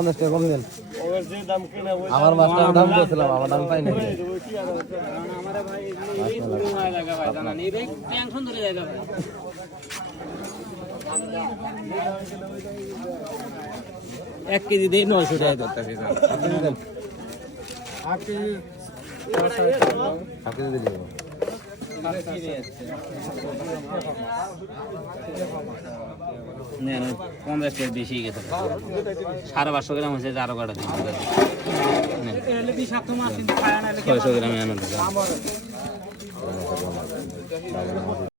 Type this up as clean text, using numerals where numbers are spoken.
50 টাকা কম দেন আমার মাছটার দাম করেছিলাম আমার দাম পাই না এক কেজি দিয়ে 900 টাকা ধরতেছে পঞ্চাশ টাকা বেশি গেছে 550 গ্রাম হয়েছে 11 কাটা দিন 600 গ্রামে আনন্দ